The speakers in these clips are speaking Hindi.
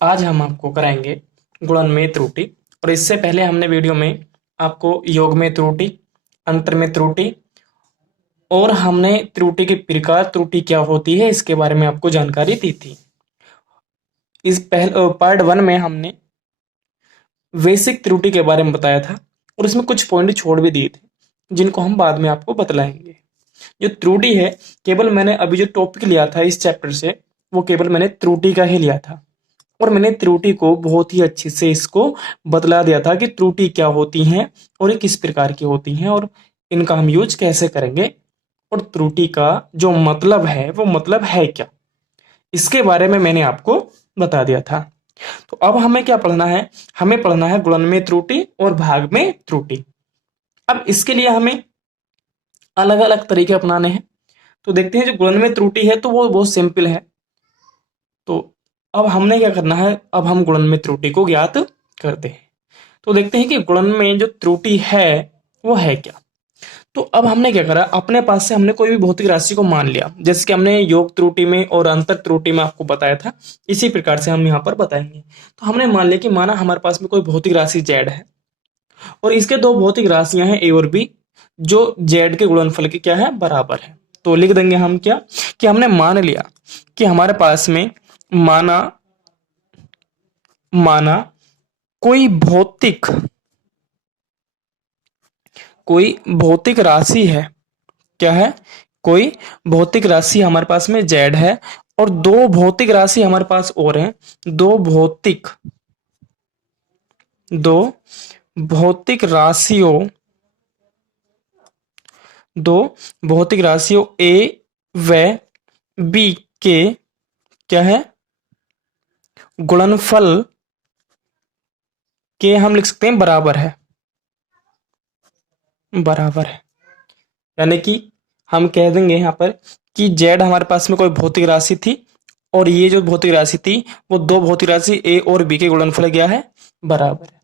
आज हम आपको कराएंगे गुणन में त्रुटि। और इससे पहले हमने वीडियो में आपको योग में त्रुटि, अंतर में त्रुटि और हमने त्रुटि के प्रकार, त्रुटि क्या होती है, इसके बारे में आपको जानकारी दी थी। इस पहले पार्ट 1 में हमने बेसिक त्रुटि के बारे में बताया था और इसमें कुछ पॉइंट छोड़ भी दिए थे जिनको हम बाद में आपको बतलाएंगे। जो त्रुटि है, केवल मैंने अभी जो टॉपिक लिया था इस चैप्टर से, वो केवल मैंने त्रुटि का ही लिया था और मैंने त्रुटि को बहुत ही अच्छे से इसको बतला दिया था कि त्रुटि क्या होती हैं और ये किस प्रकार की होती हैं और इनका हम यूज कैसे करेंगे और त्रुटि का जो मतलब है वो मतलब है क्या, इसके बारे में मैंने आपको बता दिया था। तो अब हमें क्या पढ़ना है? हमें पढ़ना है गुणन में त्रुटि और भाग में त्रुटि। अब इसके लिए हमें अलग अलग तरीके अपनाने हैं। तो देखते हैं, जो गुणन में त्रुटि है तो वो बहुत सिंपल है। तो अब हमने क्या करना है, अब हम गुणन में त्रुटि को ज्ञात करते हैं। तो देखते हैं कि गुणन में जो त्रुटि है वो है क्या। तो अब हमने क्या करा, अपने पास से हमने कोई भी भौतिक राशि को मान लिया, जैसे कि हमने योग त्रुटि में और अंतर त्रुटि में आपको बताया था। इसी प्रकार से हम यहाँ पर बताएंगे। तो हमने मान लिया कि माना हमारे पास में कोई भौतिक राशि जेड है और इसके दो भौतिक राशियां हैं ए और बी, जो जेड के गुणनफल के क्या है, बराबर है। तो लिख देंगे हम क्या, कि हमने मान लिया कि हमारे पास में माना माना कोई भौतिक राशि है। क्या है? कोई भौतिक राशि हमारे पास में जेड है और दो भौतिक राशि हमारे पास और हैं। दो भौतिक राशियों दो भौतिक राशियों ए व बी के क्या है, गुणनफल के हम लिख सकते हैं बराबर है। यानी कि हम कह देंगे यहाँ पर कि जेड हमारे पास में कोई भौतिक राशि थी और ये जो भौतिक राशि थी वो दो भौतिक राशि ए और बी के गुणनफल क्या है, बराबर है।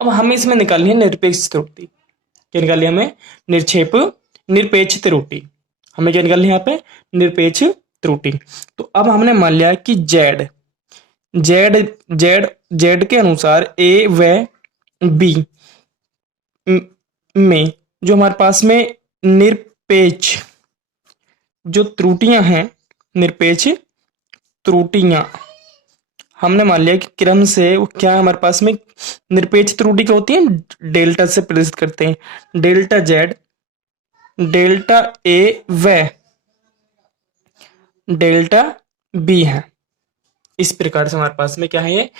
अब हमें इसमें निकालनी है निरपेक्ष त्रुटि। क्या निकालनी है हमें? निरपेक्ष त्रुटि। हमें क्या निकालनी है यहाँ पे? निरपेक्ष त्रुटि। तो अब हमने मान लिया कि जेड जेड जेड जेड के अनुसार ए व बी में जो हमारे पास में निरपेक्ष जो त्रुटियां हैं, निरपेक्ष त्रुटियां हमने मान लिया कि क्रम से वो क्या है हमारे पास में, निरपेक्ष त्रुटि क्या होती है, डेल्टा से प्रदर्शित करते हैं। डेल्टा जेड, डेल्टा ए व डेल्टा बी है। इस प्रकार से हमारे पास में क्या है, ये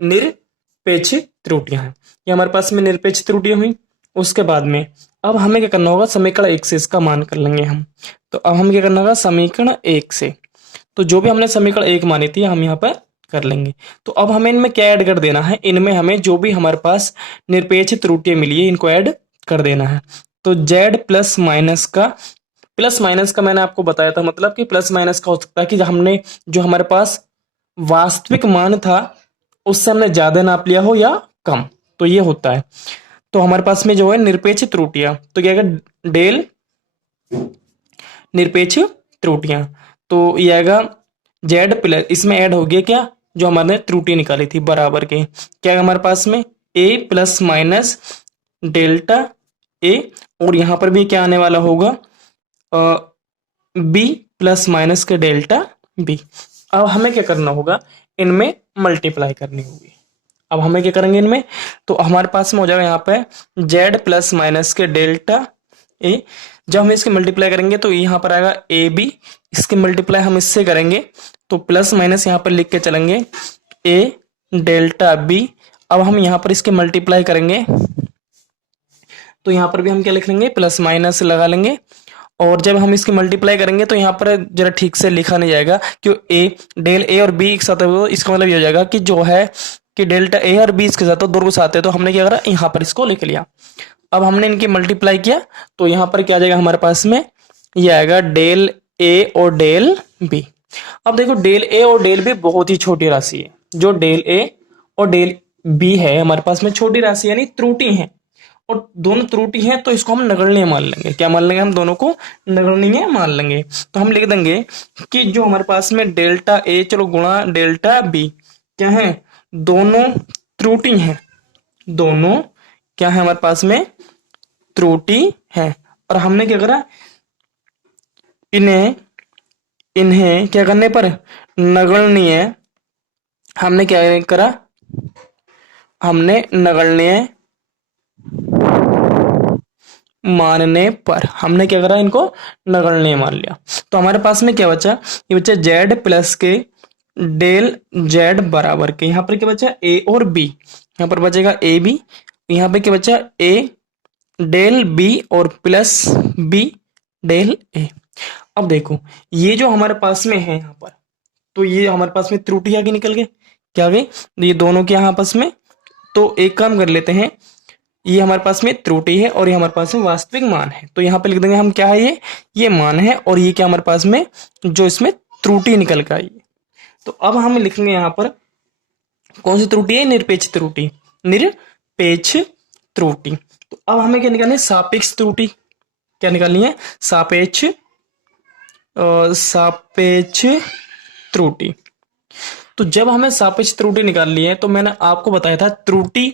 निरपेक्ष त्रुटियां हैं। ये हमारे पास में निरपेक्ष त्रुटियां हुई। उसके बाद में अब हमें क्या करना होगा, समीकरण एक से इसका मान कर लेंगे हम। तो अब हमें क्या करना होगा, समीकरण एक से तो जो भी हमने समीकरण एक मानी थी हम यहाँ पर कर लेंगे। तो अब हमें इनमें क्या ऐड कर देना है, इनमें हमें जो भी हमारे पास निरपेक्ष त्रुटियां मिली है इनको ऐड कर देना है। तो z प्लस माइनस का मैंने आपको बताया था, मतलब कि प्लस माइनस का हो सकता है कि हमने जो हमारे पास वास्तविक मान था उससे हमने ज्यादा नाप लिया हो या कम, तो ये होता है। तो हमारे पास में जो है निरपेक्ष त्रुटियां, तो क्या आएगा, डेल निरपेक्ष त्रुटियां। तो ये आएगा जेड प्लस, इसमें ऐड हो गया क्या, जो हमारे त्रुटि निकाली थी बराबर के, क्या है हमारे पास में ए प्लस माइनस डेल्टा ए, और यहां पर भी क्या आने वाला होगा, बी प्लस माइनस के डेल्टा बी। अब हमें क्या करना होगा, इनमें मल्टीप्लाई करनी होगी। अब हमें क्या करेंगे इनमें, तो हमारे पास में हो जाएगा यहाँ पे जेड प्लस माइनस के डेल्टा ए। जब हम इसके मल्टीप्लाई करेंगे तो यहाँ पर आएगा ए बी, इसके मल्टीप्लाई हम इससे करेंगे तो प्लस माइनस यहाँ पर लिख के चलेंगे ए डेल्टा बी। अब हम यहाँ पर इसके मल्टीप्लाई करेंगे तो यहाँ पर भी हम क्या लिख लेंगे, प्लस माइनस लगा लेंगे। और जब हम इसकी मल्टीप्लाई करेंगे तो यहाँ पर जरा ठीक से लिखा नहीं जाएगा, क्यों ए डेल ए और बी एक साथ है, इसका मतलब ये हो जाएगा कि जो है कि डेल्टा ए और बी इसके साथ दोनों साथ है, तो हमने क्या करा, यहाँ पर इसको लिख लिया। अब हमने इनकी मल्टीप्लाई किया तो यहाँ पर क्या आ जाएगा हमारे पास में, ये आएगा डेल ए और डेल बी। अब देखो डेल ए और डेल बी बहुत ही छोटी राशि है। जो डेल ए और डेल बी है हमारे पास में छोटी राशि यानी त्रुटि है, और दोनों त्रुटि हैं तो इसको हम नगण्य मान लेंगे। क्या मान लेंगे, हम दोनों को नगण्य मान लेंगे। तो हम लिख देंगे कि जो हमारे पास में डेल्टा ए चलो गुणा डेल्टा बी क्या है, दोनों त्रुटि हैं, दोनों क्या है हमारे पास में, त्रुटि है। और हमने क्या करा, इन्हें इन्हें क्या करने पर, नगण्य, हमने क्या करा, हमने नगण्य मानने पर हमने क्या करा, इनको नगण्य मान लिया। तो हमारे पास में क्या बचा, ये बचा जेड प्लस के डेल जेड बराबर के, यहाँ पर क्या बचा, ए और बी, यहाँ पर बचेगा ए बी, यहाँ पे क्या बचा, ए डेल बी और प्लस बी डेल ए। अब देखो ये जो हमारे पास में है यहाँ पर, तो ये हमारे पास में त्रुटि आगे निकल गई, क्या आ गई, ये दोनों के यहाँ आपस में। तो एक काम कर लेते हैं, ये हमारे पास में त्रुटि है और ये हमारे पास में वास्तविक मान है, तो यहाँ पे लिख देंगे हम क्या है, ये मान है, और ये क्या हमारे पास में जो इसमें त्रुटि निकल कर आई। तो अब हम लिखेंगे यहाँ पर कौन सी त्रुटि है, निरपेक्ष त्रुटि, निरपेक्ष त्रुटि। तो अब हमें क्या निकालनी है, सापेक्ष त्रुटि, क्या निकालनी है, सापेक्ष सापेक्ष त्रुटि। तो जब हमें सापेक्ष त्रुटि निकालनी है, तो मैंने आपको बताया था त्रुटि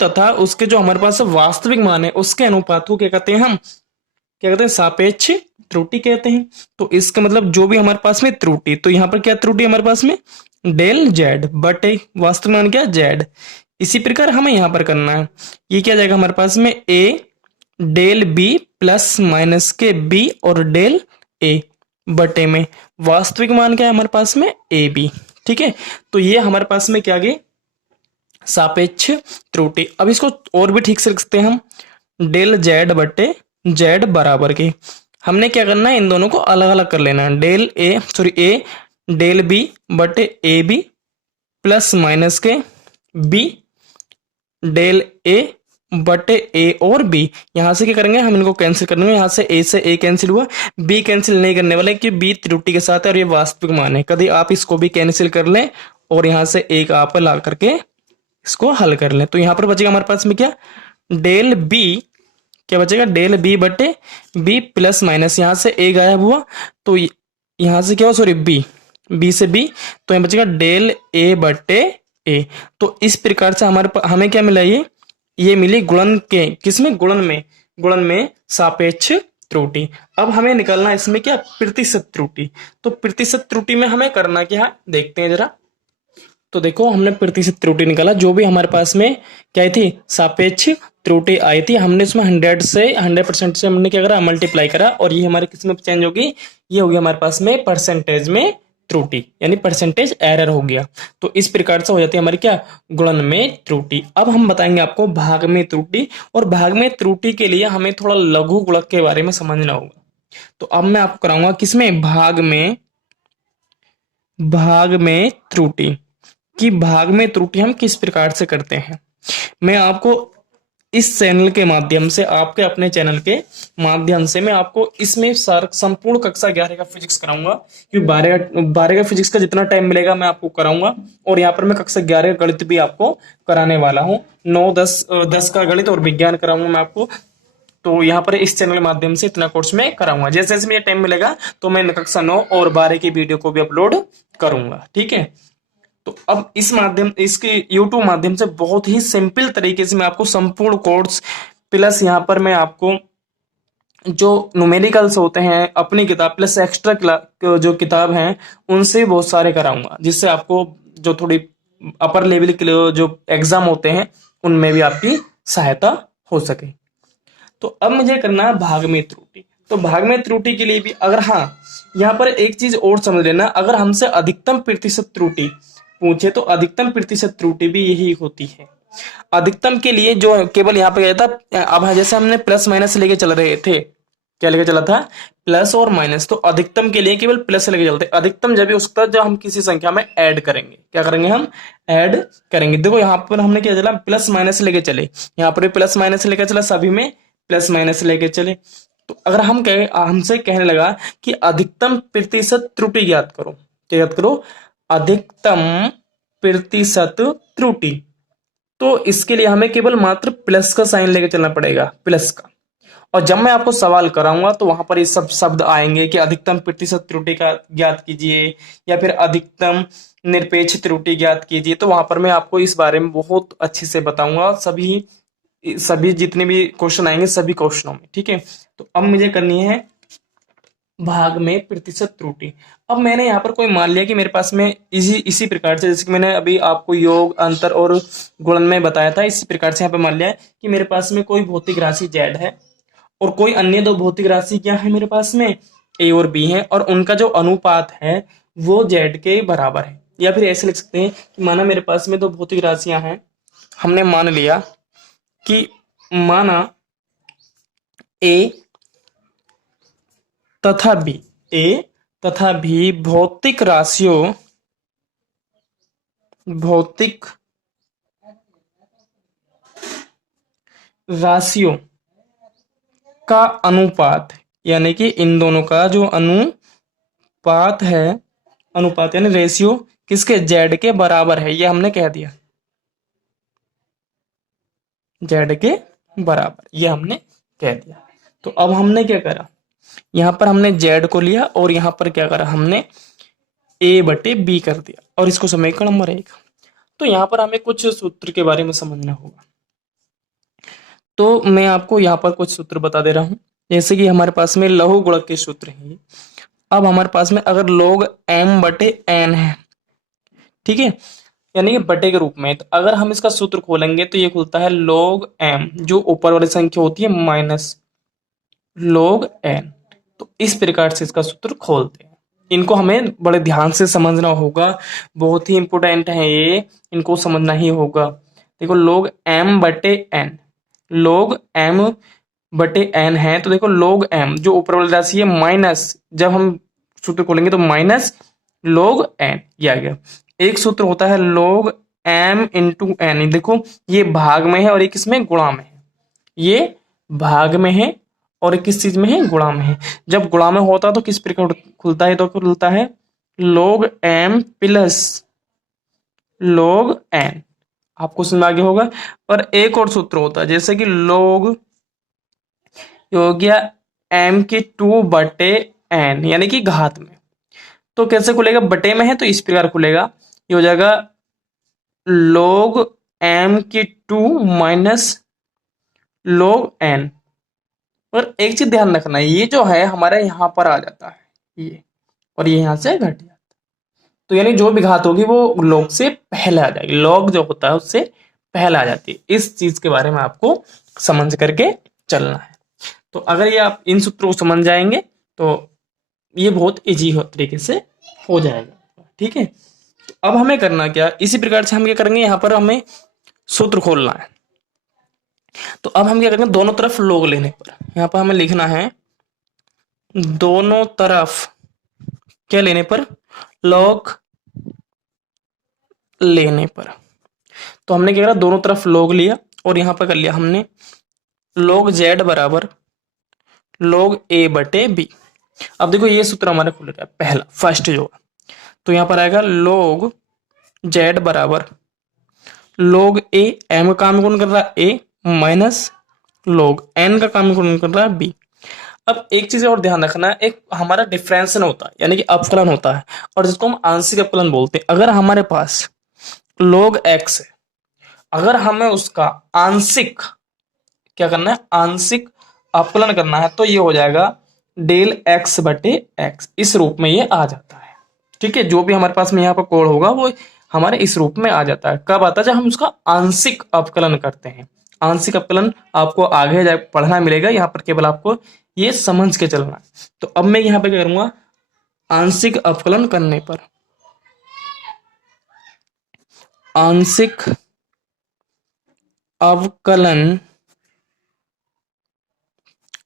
तथा उसके जो हमारे पास वास्तविक मान है उसके अनुपात को क्या कहते हैं, हम क्या कहते हैं, सापेक्ष त्रुटि कहते हैं। तो इसका मतलब जो भी हमारे पास में त्रुटि, तो यहाँ पर क्या त्रुटि हमारे पास में, डेल जेड बटे वास्तविक मान क्या, जेड। इसी प्रकार हमें यहाँ पर करना है, ये क्या जाएगा हमारे पास में, ए डेल बी प्लस माइनस के बी और डेल ए बटे में वास्तविक मान क्या है हमारे पास में, ए बी। ठीक है, तो ये हमारे पास में क्या आ गई, सापेक्ष त्रुटि। अब इसको और भी ठीक से लिख सकते हैं हम, डेल जेड बटे जेड बराबर के, हमने क्या करना है, इन दोनों को अलग अलग कर लेना है, ए डेल बी बटे ए बी प्लस माइनस के बी डेल ए बटे ए और बी। यहां से क्या करेंगे, हम इनको कैंसिल कर देंगे, यहां से ए कैंसिल हुआ, बी कैंसिल नहीं करने वाले कि बी त्रुटि के साथ है और ये वास्तविक मान है। कभी आप इसको भी कैंसिल कर लें और यहां से एक आप ला करके इसको हल कर लें, तो यहां पर बचेगा हमारे पास में क्या, डेल बी, क्या बचेगा, डेल बी बटे बी प्लस माइनस, यहां से ए गायब हुआ तो यहां से क्या हुआ, सॉरी बी से बी, तो यहां बचेगा डेल ए बटे ए। तो इस प्रकार से हमें क्या मिला, ये मिली गुणन के, किसमें, गुणन में सापेक्ष त्रुटि। अब हमें निकालना इसमें क्या, प्रतिशत त्रुटि। तो प्रतिशत त्रुटि में हमें करना क्या है, देखते हैं जरा। तो देखो हमने प्रतिशत त्रुटि निकाला, जो भी हमारे पास में क्या थी, सापेक्ष त्रुटि आई थी, हमने इसमें 100% से हमने क्या करा, मल्टीप्लाई करा, और ये हमारे किस में चेंज होगी, ये होगी हमारे पास में परसेंटेज में त्रुटि, यानी परसेंटेज एरर हो गया। तो इस प्रकार से हो जाती है हमारी क्या, गुणन में त्रुटि। अब हम बताएंगे आपको भाग में त्रुटि, और भाग में त्रुटि के लिए हमें थोड़ा लघु गुणक के बारे में समझना होगा। तो अब मैं आपको कराऊंगा किसमें, भाग में त्रुटि, कि भाग में त्रुटि हम किस प्रकार से करते हैं। मैं आपको इस चैनल के माध्यम से, आपके अपने चैनल के माध्यम से मैं आपको इसमें संपूर्ण कक्षा 11 का फिजिक्स कराऊंगा, क्योंकि 12 का फिजिक्स का जितना टाइम मिलेगा मैं आपको कराऊंगा। और यहाँ पर मैं कक्षा 11 का गणित भी आपको कराने वाला हूँ, 9, 10 का गणित और विज्ञान कराऊंगा मैं आपको। तो यहाँ पर इस चैनल के माध्यम से इतना कोर्स में कराऊंगा, जैसे जैसे मुझे टाइम मिलेगा तो मैं कक्षा 9 और 12 की वीडियो को भी अपलोड करूंगा। ठीक है, तो अब इसके YouTube माध्यम से बहुत ही सिंपल तरीके से मैं आपको संपूर्ण कोर्स प्लस यहाँ पर मैं आपको जो न्यूमेरिकल्स होते हैं अपनी किताब प्लस एक्स्ट्रा जो किताब हैं उनसे बहुत सारे कराऊंगा, जिससे आपको जो थोड़ी अपर लेवल के जो एग्जाम होते हैं उनमें भी आपकी सहायता हो सके। तो अब मुझे करना है भाग में त्रुटि। तो भाग में त्रुटि के लिए भी अगर, हाँ यहाँ पर एक चीज और समझ लेना, अगर हमसे अधिकतम प्रतिशत त्रुटि पूछे तो अधिकतम प्रतिशत त्रुटि भी यही होती है। अधिकतम के लिए जो केवल यहाँ पे गया था, अब जैसे हमने प्लस माइनस लेके चल रहे थे, क्या लेके चला था, प्लस और माइनस, तो अधिकतम के लिए केवल प्लस लेके चलते। अधिकतम जब उसका जब हम किसी संख्या में ऐड करेंगे, क्या करेंगे, हम ऐड करेंगे। देखो यहाँ पर हमने क्या चला, प्लस माइनस लेके चले, यहाँ पर भी प्लस माइनस लेके चला, सभी में प्लस माइनस लेके चले। तो अगर हमसे कहने लगा कि अधिकतम प्रतिशत त्रुटि ज्ञात करो, क्या याद करो, अधिकतम प्रतिशत त्रुटि, तो इसके लिए हमें केवल मात्र प्लस का साइन लेके चलना पड़ेगा, प्लस का। और जब मैं आपको सवाल कराऊंगा तो वहां पर ये सब शब्द आएंगे कि अधिकतम प्रतिशत त्रुटि का ज्ञात कीजिए या फिर अधिकतम निरपेक्ष त्रुटि ज्ञात कीजिए। तो वहां पर मैं आपको इस बारे में बहुत अच्छे से बताऊंगा, सभी सभी जितने भी क्वेश्चन आएंगे सभी क्वेश्चनों में। ठीक है, तो अब मुझे करनी है भाग में प्रतिशत त्रुटि। अब मैंने यहाँ पर कोई मान लिया कि मेरे पास में इसी इसी प्रकार से, जैसे कि मैंने अभी आपको योग, अंतर और गुणन में बताया था, इसी प्रकार से यहाँ पे मान लिया है कि मेरे पास में कोई भौतिक राशि जेड है और कोई अन्य दो भौतिक राशि क्या है मेरे पास में, ए और बी है, और उनका जो अनुपात है वो जेड के बराबर है। या फिर ऐसे लिख सकते हैं कि माना मेरे पास में दो भौतिक राशियां हैं, हमने मान लिया कि माना ए तथा बी, ए तथा बी भौतिक राशियों का अनुपात, यानी कि इन दोनों का जो अनुपात है, अनुपात यानी रेशियो किसके, जेड के बराबर है, ये हमने कह दिया, जेड के बराबर ये हमने कह दिया। तो अब हमने क्या करा, यहां पर हमने जेड को लिया और यहां पर क्या करा, हमने ए बटे बी कर दिया और इसको समीकरण नंबर 1। तो यहां पर हमें कुछ सूत्र के बारे में समझना होगा। तो मैं आपको यहाँ पर कुछ सूत्र बता दे रहा हूं, जैसे कि हमारे पास में लघु गुणक के सूत्र हैं ये। अब हमारे पास में अगर log m बटे n है, ठीक है, यानी कि बटे के रूप में, तो अगर हम इसका सूत्र खोलेंगे तो ये खुलता है log m, जो ऊपर वाली संख्या होती है माइनस log n। तो इस प्रकार से इसका सूत्र खोलते हैं। इनको हमें बड़े ध्यान से समझना होगा, बहुत ही इंपॉर्टेंट है ये, इनको समझना ही होगा। देखो log m बटे n, log m बटे n है, तो देखो log m जो ऊपर वाली राशि है माइनस, जब हम सूत्र खोलेंगे तो माइनस log n, ये आ गया। एक सूत्र होता है log m इंटू n, देखो ये भाग में है और ये किसमें, गुणा में है, ये भाग में है और ये किस चीज में है, गुणा में है। जब गुणा में होता है तो किस प्रकार खुलता है, तो खुलता है log m plus log n, आपको समझ में आगे होगा। और एक और सूत्र होता है जैसे कि log हो गया m की 2 बटे n, यानी कि घात में। तो कैसे खुलेगा, बटे में है तो इस प्रकार खुलेगा, ये हो जाएगा log m की 2 माइनस log n। और एक चीज ध्यान रखना, ये जो है हमारे यहां पर आ जाता है ये, और ये यहां से घट जाता है। तो यानी जो भी घात होगी वो log से पहले आ जाएगी, log जो होता है उससे पहले आ जाती है। इस चीज के बारे में आपको समझ करके चलना है। तो अगर ये आप इन सूत्रों को समझ जाएंगे तो ये बहुत इजी तरीके से हो जाएगा। ठीक है, तो अब हमें करना क्या, इसी प्रकार से हम क्या करेंगे, यहाँ पर हमें सूत्र खोलना है। तो अब हम क्या करेंगे, दोनों तरफ log लेने पर यहाँ पर हमें लिखना है, दोनों तरफ क्या लेने पर, log लेने पर। तो हमने क्या करा, दोनों तरफ log लिया और यहां पर कर लिया हमने log z बराबर log a बटे b। अब देखो ये सूत्र हमारा खुल गया, पहला फर्स्ट जो, तो यहां पर आएगा log z बराबर log a, m का काम कौन कर रहा है a, माइनस log n का काम कौन कर रहा है b। अब एक चीज और ध्यान रखना, एक हमारा डिफरेंशियल होता है यानी कि अपकलन होता है, और जिसको हम आंशिक अपकलन बोलते हैं। अगर हमारे पास log x है, अगर हमें उसका आंशिक क्या करना है, आंशिक अपकलन करना है, तो ये हो जाएगा डेल x बटे x, इस रूप में ये आ जाता है। ठीक है, जो भी हमारे पास में यहाँ पर कोड होगा वो हमारे इस रूप में आ जाता है। कब आता है, जब हम उसका आंशिक अपकलन करते हैं। आंशिक अपकलन आपको आगे जाए पढ़ना मिलेगा, यहाँ पर केवल आपको ये समझ के चलना है। तो अब मैं यहाँ पे क्या करूंगा, आंशिक अपकलन करने पर, आंशिक अवकलन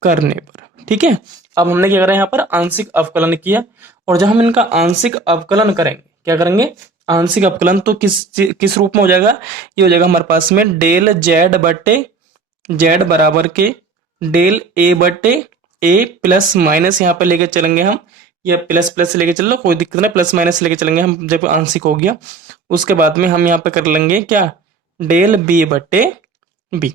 करने पर, ठीक है। अब हमने क्या करा, यहाँ पर आंशिक अवकलन किया, और जब हम इनका आंशिक अवकलन करेंगे, क्या करेंगे, आंशिक अवकलन, तो किस रूप में हो जाएगा, ये हो जाएगा हमारे पास में डेल जेड बटे जेड बराबर के डेल ए बटे ए प्लस माइनस, यहाँ पे लेके चलेंगे हम, या प्लस प्लस से लेके चल लो, कोई दिक्कत नहीं, प्लस माइनस लेके चलेंगे हम जब आंशिक हो गया। उसके बाद में हम यहाँ पे कर लेंगे क्या, डेल बी बटे बी,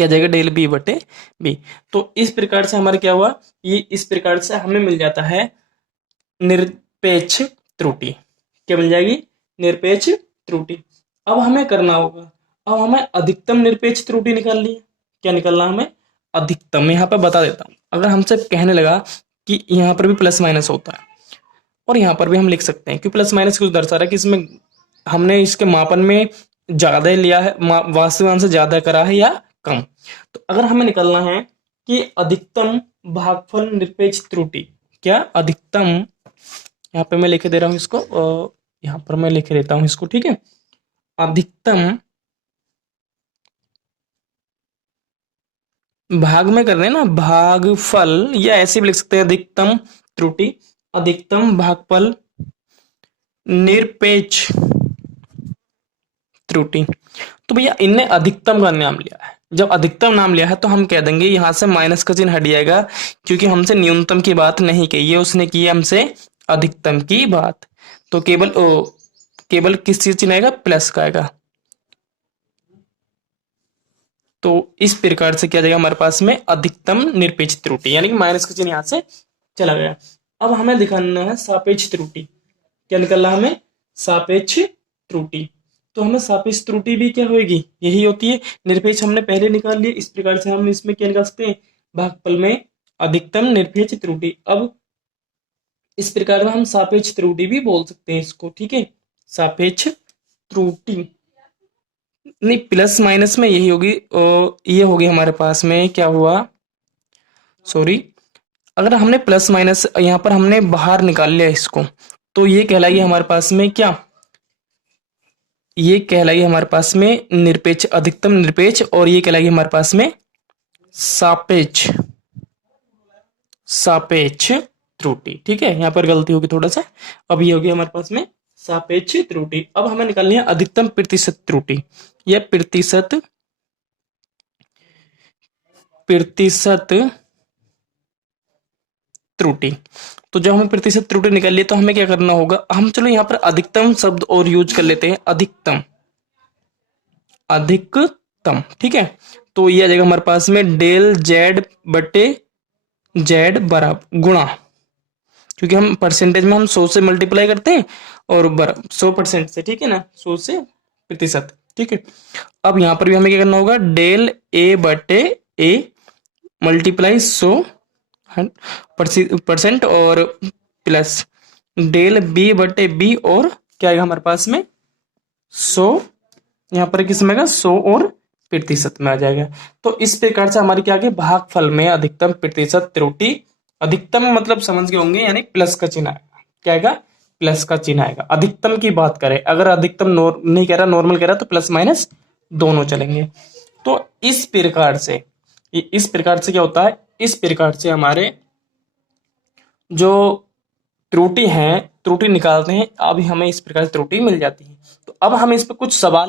क्या जाएगा, डेल बी बटे बी। तो इस प्रकार से हमारा क्या हुआ, ये इस प्रकार से हमें मिल जाता है निरपेक्ष त्रुटि। क्या मिल जाएगी, निरपेक्ष त्रुटि। अब हमें करना होगा, अब हमें अधिकतम निरपेक्ष त्रुटि निकालनी है। क्या निकालना है हमें, अधिकतम। मैं यहाँ पर बता देता हूँ, अगर हमसे कहने लगा कि यहाँ पर भी प्लस माइनस होता है और यहाँ पर भी हम लिख सकते हैं कि प्लस माइनस कुछ दर्शा रहा है कि इसमें हमने इसके मापन में ज्यादा लिया है, वास्तविक मान से ज्यादा करा है या कम। तो अगर हमें निकालना है कि अधिकतम भागफल निरपेक्ष त्रुटि, क्या अधिकतम, यहाँ पे मैं लिखे दे रहा हूँ इसको, यहाँ पर मैं लिखे देता हूँ इसको, ठीक है। अधिकतम भाग में कर रहे हैं ना, भागफल, या ऐसे भी लिख सकते हैं अधिकतम त्रुटि, अधिकतम भागफल निरपेक्ष त्रुटि। तो भैया इनने अधिकतम का नाम लिया है, जब अधिकतम नाम लिया है तो हम कह देंगे यहां से माइनस का चिन्ह हट जाएगा, क्योंकि हमसे न्यूनतम की बात नहीं कही है, उसने की है हमसे अधिकतम की बात। तो केवल किस चीज चिन्ह आएगा, प्लस का आएगा। तो इस प्रकार से क्या जाएगा हमारे पास में, अधिकतम निरपेक्ष त्रुटि, यानी कि माइनस का चिन्ह यहां से चला गया। अब हमें दिखाना है सापेक्ष त्रुटि। क्या निकलना हमें, सापेक्ष त्रुटि। तो हमें सापेक्ष त्रुटि भी क्या होगी, यही होती है। निरपेक्ष हमने पहले निकाल लिया, इस प्रकार से हम इसमें क्या निकाल सकते हैं, भागफल में अधिकतम निरपेक्ष त्रुटि। अब इस प्रकार में हम सापेक्ष त्रुटि भी बोल सकते हैं इसको, ठीक है। सापेक्ष त्रुटि नहीं, प्लस माइनस में यही होगी, ये होगी हमारे पास में, क्या हुआ, सॉरी, अगर हमने प्लस माइनस यहाँ पर हमने बाहर निकाल लिया इसको, तो ये कहलाएगी हमारे पास में क्या, ये कहलाएगी हमारे पास में निरपेक्ष, अधिकतम निरपेक्ष, और ये कहलाएगी हमारे पास में सापेक्ष, सापेक्ष त्रुटि, ठीक है। यहाँ पर गलती होगी थोड़ा सा, अब ये होगी हमारे पास में सापेक्ष त्रुटि। अब हमें निकालनी है अधिकतम प्रतिशत त्रुटि, या प्रतिशत त्रुटि। तो जब हमें प्रतिशत त्रुटि निकाल लिए तो हमें क्या करना होगा, हम चलो यहाँ पर अधिकतम शब्द और यूज कर लेते हैं, अधिकतम, अधिकतम, ठीक है। तो ये आ जाएगा हमारे पास में डेल जेड बटे जेड बराबर गुणा, क्योंकि हम परसेंटेज में हम 100 से मल्टीप्लाई करते हैं और 100% से, ठीक है ना, 100 से प्रतिशत, ठीक है। अब यहाँ पर भी हमें क्या करना होगा, डेल ए बटे ए मल्टीप्लाई 100% और प्लस डेल बी बटे बी, और क्या आएगा हमारे पास में 100, यहाँ पर किस में आएगा 100 और प्रतिशत में आ जाएगा। तो इस प्रकार से हमारी क्या आगे, भागफल में अधिकतम प्रतिशत त्रुटि, अधिकतम मतलब समझ गए होंगे, यानी प्लस का चिन्ह आएगा। क्या आएगा, प्लस का चिन्ह आएगा। अधिकतम की बात करें, अगर अधिकतम नहीं कह रहा, नॉर्मल कह रहा, तो प्लस माइनस दोनों चलेंगे। तो इस प्रकार से, इस प्रकार से क्या होता है, इस प्रकार से हमारे जो त्रुटि है, त्रुटि निकालते हैं, अभी हमें इस प्रकार से त्रुटि मिल जाती है। तो अब हम इस पर कुछ सवाल